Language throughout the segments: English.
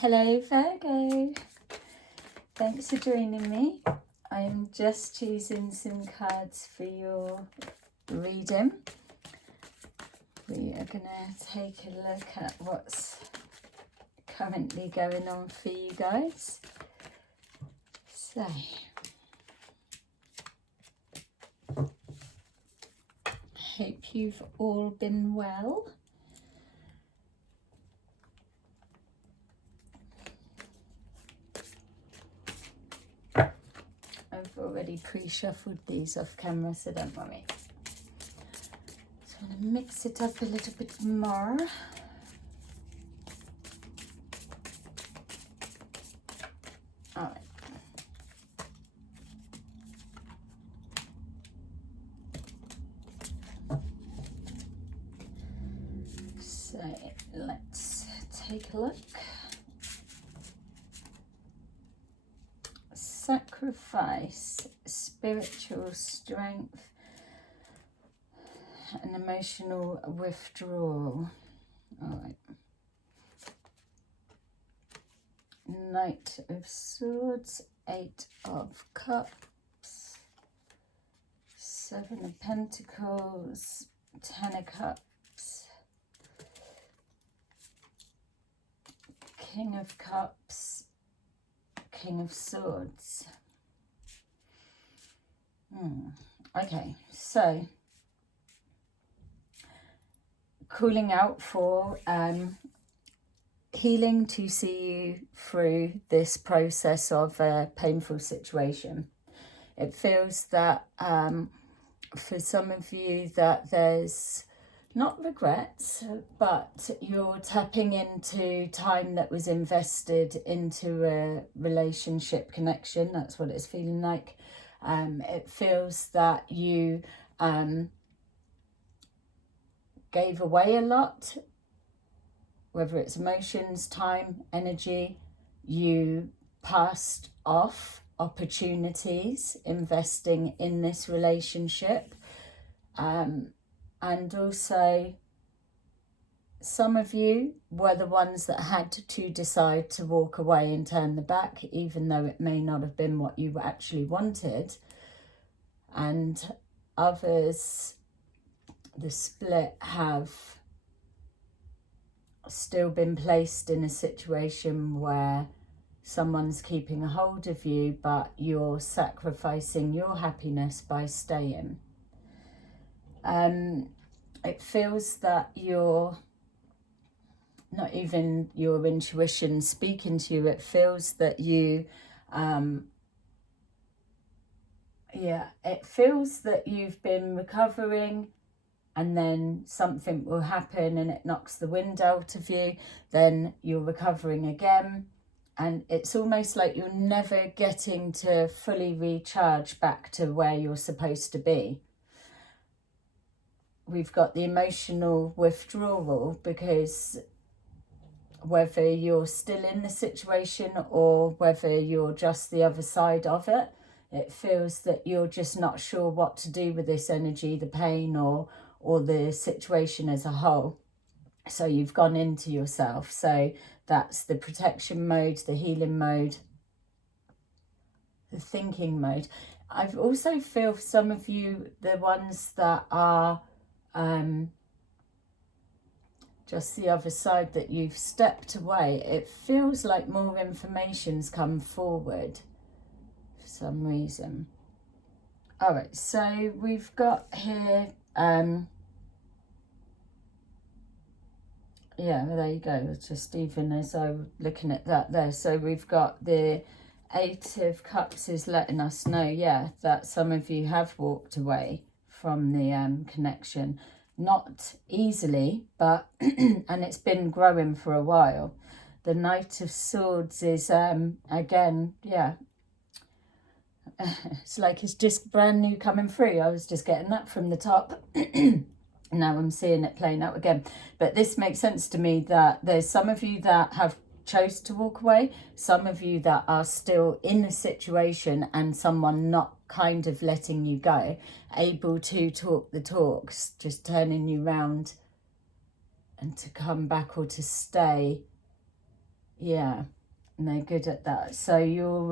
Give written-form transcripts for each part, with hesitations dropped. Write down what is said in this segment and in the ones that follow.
Hello Virgo, thanks for joining me. I'm just choosing some cards for your reading. We are going to take a look at what's currently going on for you guys. So, hope you've all been well. I've already pre-shuffled these off camera, so don't worry. Just want to mix it up a little bit more. All right. So let's take a look. Sacrifice, spiritual strength, and emotional withdrawal. All right. Knight of Swords, Eight of Cups, Seven of Pentacles, Ten of Cups, King of Cups, King of Swords. Okay, so calling out for healing to see you through this process of a painful situation. It feels that for some of you that there's not regrets, but you're tapping into time that was invested into a relationship connection. That's what it's feeling like. It feels that you gave away a lot, whether it's emotions, time, energy. You passed off opportunities investing in this relationship. And also, some of you were the ones that had to decide to walk away and turn the back, even though it may not have been what you actually wanted. And others, the split, have still been placed in a situation where someone's keeping a hold of you, but you're sacrificing your happiness by staying. It feels that you're not even your intuition speaking to you. It feels that you, it feels that you've been recovering, and then something will happen and it knocks the wind out of you. Then you're recovering again. And it's almost like you're never getting to fully recharge back to where you're supposed to be. We've got the emotional withdrawal, because whether you're still in the situation or whether you're just the other side of it, it feels that you're just not sure what to do with this energy, the pain or the situation as a whole. So you've gone into yourself. So that's the protection mode, the healing mode, the thinking mode. I've also feel some of you, the ones that are just the other side, that you've stepped away. It feels like more information's come forward for some reason. All right, so we've got here, yeah, well, there you go. It's just even as I was looking at that there. So we've got the Eight of Cups is letting us know, yeah, that some of you have walked away from the connection. Not easily, but, and it's been growing for a while. The Knight of Swords is, again, yeah, it's like it's just brand new coming through. I was just getting that from the top. Now I'm seeing it playing out again. But this makes sense to me that there's some of you that have chose to walk away, some of you that are still in the situation and someone not kind of letting you go, able to talk the talks, just turning you round and to come back or to stay Yeah, and they're good at that. So you're,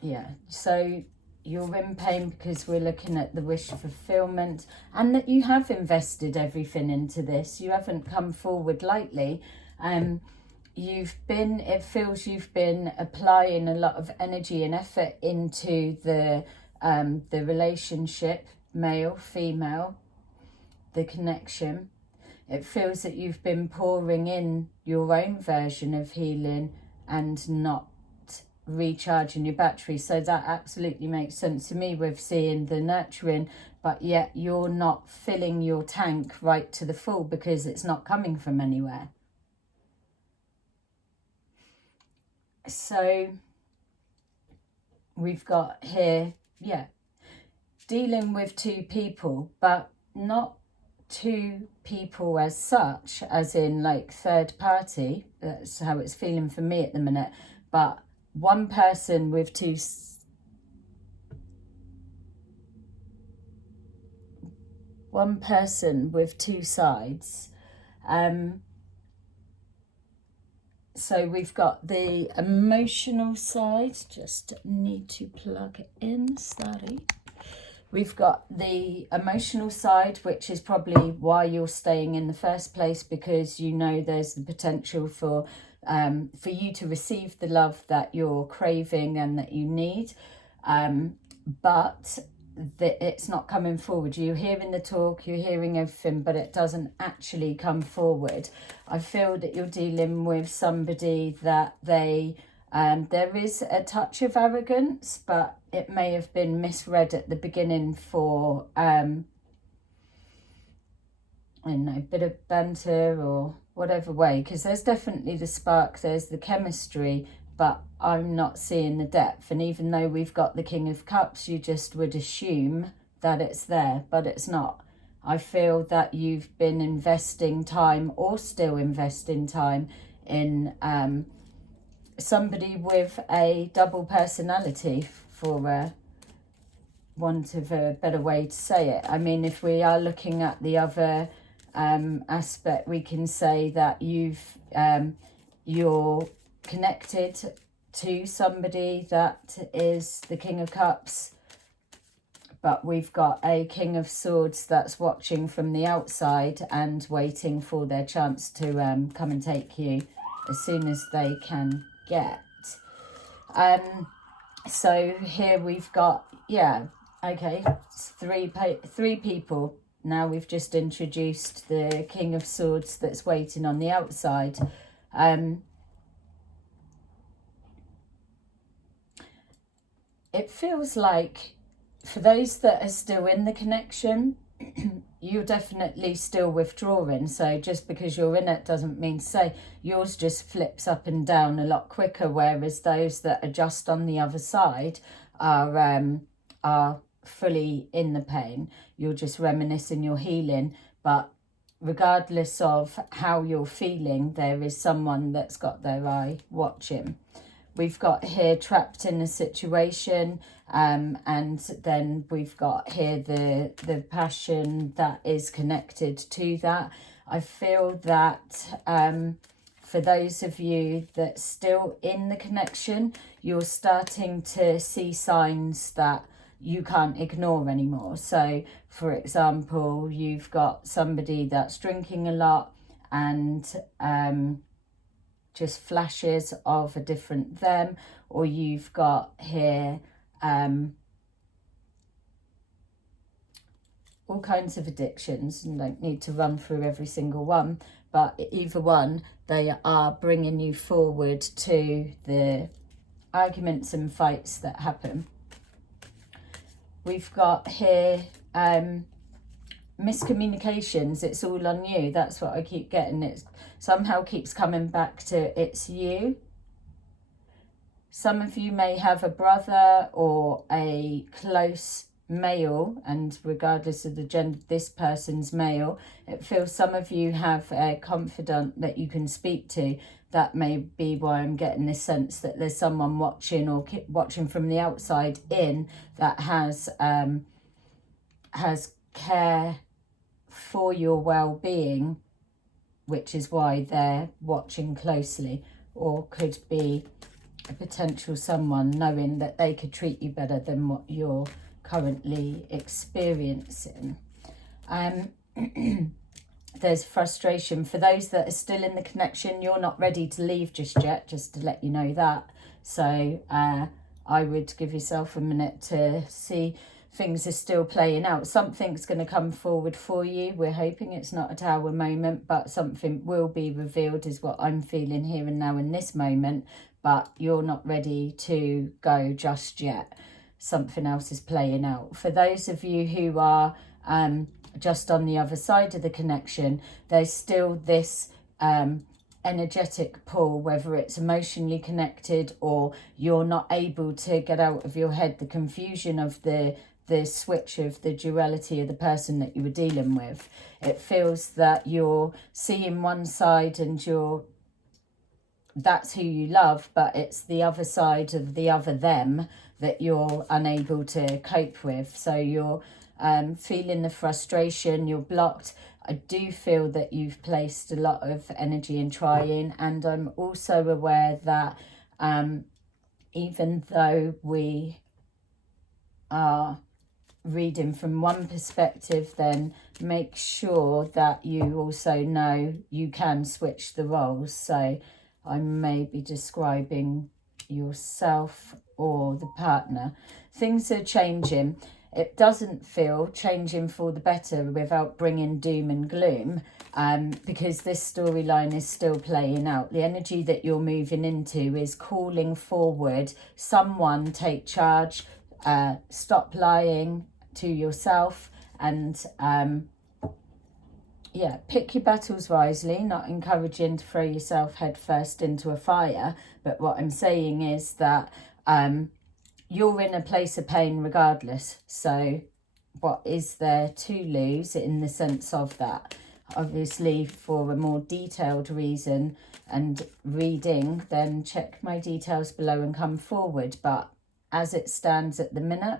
yeah, so you're in pain because we're looking at the wish fulfillment, and that you have invested everything into this. You haven't come forward lightly. It feels you've been applying a lot of energy and effort into the relationship, male, female, the connection. It feels that you've been pouring in your own version of healing and not recharging your battery. So that absolutely makes sense to me with seeing the nurturing, but yet you're not filling your tank right to the full because it's not coming from anywhere. So we've got here, yeah, dealing with two people, but not two people as such, as in like third party. That's how it's feeling for me at the minute. But one person with two sides. So we've got the emotional side. Just need to plug it in. Sorry. We've got the emotional side, which is probably why you're staying in the first place, because you know there's the potential for you to receive the love that you're craving and that you need. But it's not coming forward. You're hearing the talk, you're hearing everything, but it doesn't actually come forward. I feel that you're dealing with somebody that there is a touch of arrogance, but it may have been misread at the beginning for, I don't know, a bit of banter or whatever way, because there's definitely the spark, there's the chemistry, but I'm not seeing the depth. And even though we've got the King of Cups, you just would assume that it's there, but it's not. I feel that you've been investing time, or still investing time, in somebody with a double personality, for want of a better way to say it. I mean, if we are looking at the other aspect, we can say that you're connected to somebody that is the King of Cups, but we've got a King of Swords that's watching from the outside and waiting for their chance to come and take you as soon as they can get. So here we've got, yeah, okay, it's three people. Now we've just introduced the King of Swords that's waiting on the outside. It feels like for those that are still in the connection, you're definitely still withdrawing. So just because you're in it doesn't mean to say yours just flips up and down a lot quicker, whereas those that are just on the other side are fully in the pain. You're just reminiscing, you're healing, but regardless of how you're feeling, there is someone that's got their eye watching. We've got here trapped in a situation, and then we've got here the passion that is connected to that. I feel that for those of you that's still in the connection, you're starting to see signs that you can't ignore anymore. So, for example, you've got somebody that's drinking a lot and just flashes of a different them, or you've got here all kinds of addictions, and don't need to run through every single one, but either one, they are bringing you forward to the arguments and fights that happen. We've got here miscommunications. It's all on you. That's what I keep getting. It somehow keeps coming back to it's you. Some of you may have a brother or a close male, and regardless of the gender, this person's male. It feels some of you have a confidant that you can speak to. That may be why I'm getting this sense that there's someone watching, or watching from the outside in, that has care for your well-being, which is why they're watching closely, or could be a potential someone knowing that they could treat you better than what you're currently experiencing. There's frustration. For those that are still in the connection, you're not ready to leave just yet, just to let you know that. So I would give yourself a minute to see things are still playing out. Something's going to come forward for you. We're hoping it's not a tower moment, but something will be revealed is what I'm feeling here and now in this moment. But you're not ready to go just yet. Something else is playing out. For those of you who are just on the other side of the connection, there's still this energetic pull, whether it's emotionally connected or you're not able to get out of your head the confusion of the switch of the duality of the person that you were dealing with. It feels that you're seeing one side and that's who you love, but it's the other side of the other them that you're unable to cope with. So you're feeling the frustration, you're blocked. I do feel that you've placed a lot of energy in trying, and I'm also aware that even though we are reading from one perspective, then make sure that you also know you can switch the roles. So I may be describing yourself or the partner. Things are changing. It doesn't feel changing for the better without bringing doom and gloom, because this storyline is still playing out. The energy that you're moving into is calling forward. Someone take charge, stop lying to yourself, and yeah, pick your battles wisely. Not encouraging to throw yourself headfirst into a fire, but what I'm saying is that you're in a place of pain regardless. So what is there to lose in the sense of that? Obviously, for a more detailed reason and reading, then check my details below and come forward. But as it stands at the minute,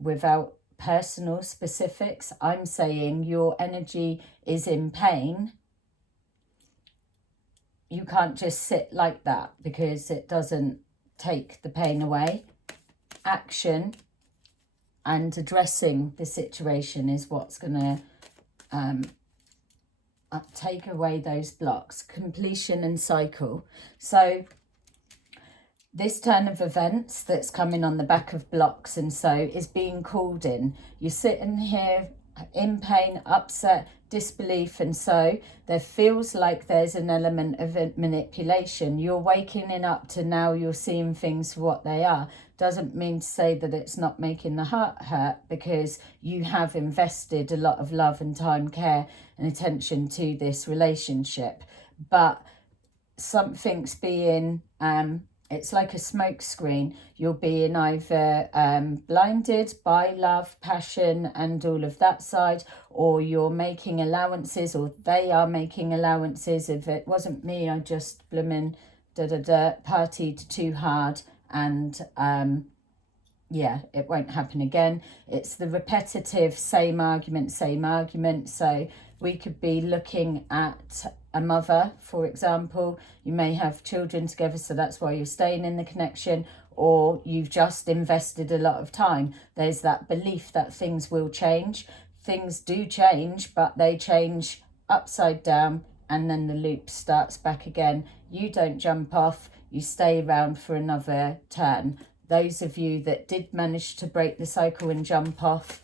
without personal specifics, I'm saying your energy is in pain. You can't just sit like that, because it doesn't take the pain away. Action and addressing the situation is what's going to take away those blocks. Completion and cycle. So this turn of events that's coming on the back of blocks and so is being called in. You're sitting here in pain, upset, disbelief, and so there feels like there's an element of manipulation. You're waking up to now you're seeing things for what they are. Doesn't mean to say that it's not making the heart hurt, because you have invested a lot of love and time, care and attention to this relationship. But something's being it's like a smoke screen. You're being either blinded by love, passion and all of that side, or you're making allowances, or they are making allowances. If it wasn't me, I just blooming partied too hard, and yeah, it won't happen again. It's the repetitive same argument. So we could be looking at a mother, for example. You may have children together, so that's why you're staying in the connection, or you've just invested a lot of time. There's that belief that things will change. Things do change, but they change upside down, and then the loop starts back again. You don't jump off, you stay around for another turn. Those of you that did manage to break the cycle and jump off,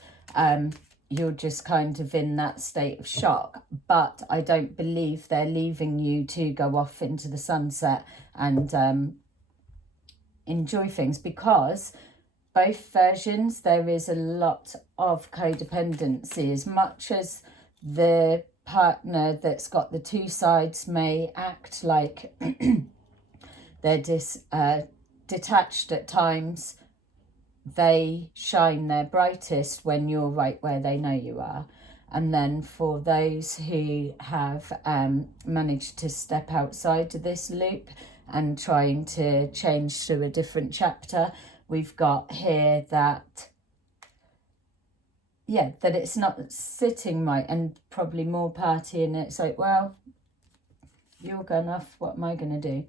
you're just kind of in that state of shock. But I don't believe they're leaving you to go off into the sunset and enjoy things, because both versions, there is a lot of codependency. As much as the partner that's got the two sides may act like they're detached at times, they shine their brightest when you're right where they know you are. And then for those who have managed to step outside of this loop and trying to change to a different chapter, we've got here that, yeah, that it's not sitting right, and probably more partying. It's like, well, You're going off. What am I going to do?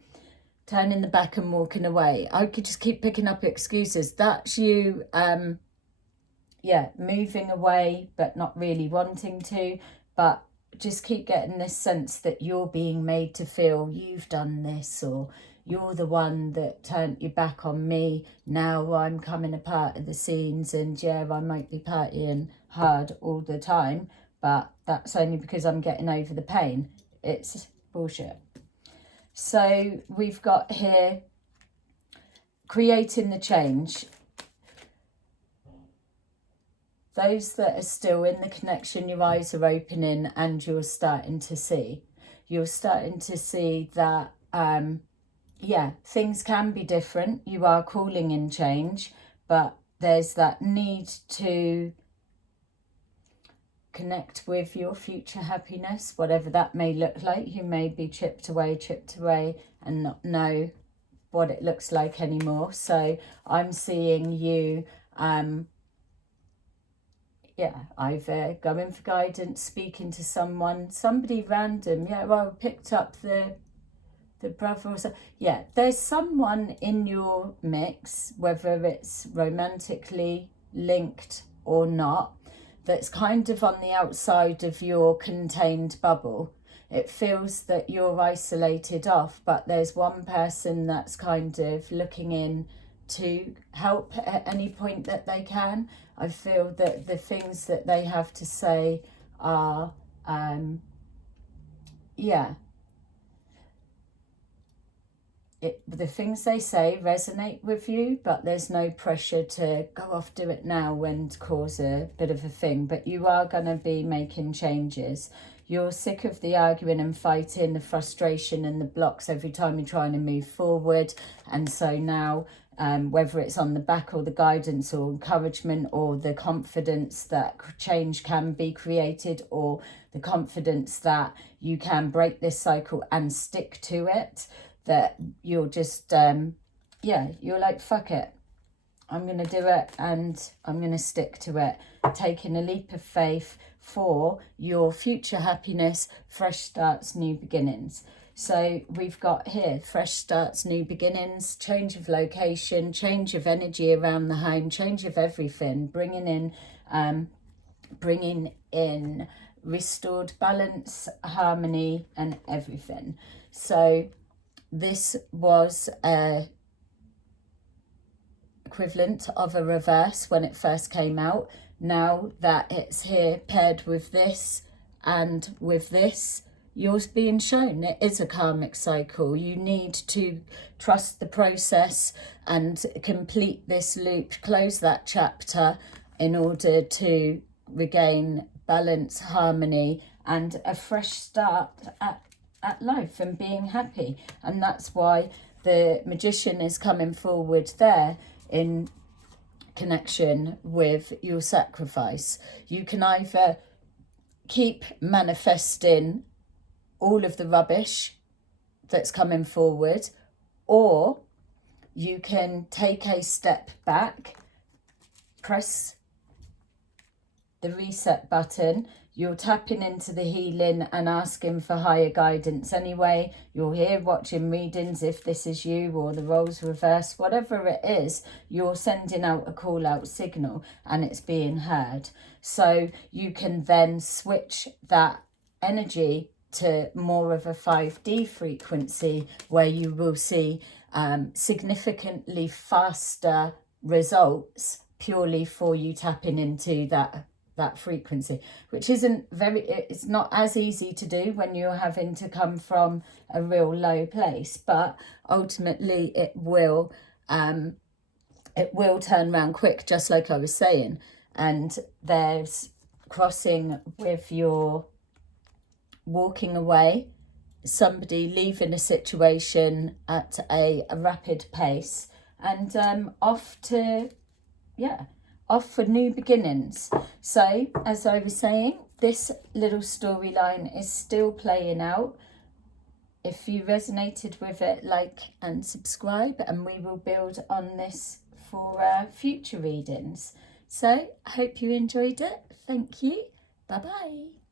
Turning the back and walking away. I could just keep picking up excuses. That's you, yeah, moving away, but not really wanting to. But just keep getting this sense that you're being made to feel you've done this, or you're the one that turned your back on me. Now I'm coming a part of the scenes, and yeah, I might be partying hard all the time, but that's only because I'm getting over the pain. It's bullshit. So we've got here creating the change. Those that are still in the connection, your eyes are opening and you're starting to see. You're starting to see that, yeah, things can be different. You are calling in change, but there's that need to connect with your future happiness, whatever that may look like. You may be chipped away and not know what it looks like anymore. So I'm seeing you, yeah, either going for guidance, speaking to someone, somebody random. Yeah, well, picked up the brother or so. Yeah, there's someone in your mix, whether it's romantically linked or not, that's kind of on the outside of your contained bubble. It feels that you're isolated off, but there's one person that's kind of looking in to help at any point that they can. I feel that the things that they have to say are, yeah, the things they say resonate with you, but there's no pressure to go off, do it now and cause a bit of a thing. But you are going to be making changes. You're sick of the arguing and fighting, the frustration and the blocks every time you're trying to move forward. And so now, whether it's on the back or the guidance or encouragement or the confidence that change can be created, or the confidence that you can break this cycle and stick to it, that you're just, yeah, you're like, fuck it. I'm going to do it and I'm going to stick to it. Taking a leap of faith for your future happiness, fresh starts, new beginnings. So we've got here, fresh starts, new beginnings, change of location, change of energy around the home, change of everything, bringing in restored balance, harmony and everything. So this was a equivalent of a reverse when it first came out. Now that it's here paired with this and with this, yours being shown it is a karmic cycle. You need to trust the process and complete this loop, close that chapter in order to regain balance, harmony and a fresh start at life and being happy. And that's why the Magician is coming forward there in connection with your sacrifice. You can either keep manifesting all of the rubbish that's coming forward, or you can take a step back, press the reset button. You're tapping into the healing and asking for higher guidance anyway. You're here watching readings if this is you, or the roles reversed, whatever it is, you're sending out a call out signal and it's being heard. So you can then switch that energy to more of a 5D frequency, where you will see significantly faster results purely for you tapping into that frequency, which it's not as easy to do when you're having to come from a real low place, but ultimately it will turn around quick, just like I was saying. And there's crossing with your walking away, somebody leaving a situation at a rapid pace and off for new beginnings. So, as I was saying, this little storyline is still playing out. If you resonated with it, like and subscribe, and we will build on this for future readings. So, I hope you enjoyed it. Thank you. Bye-bye.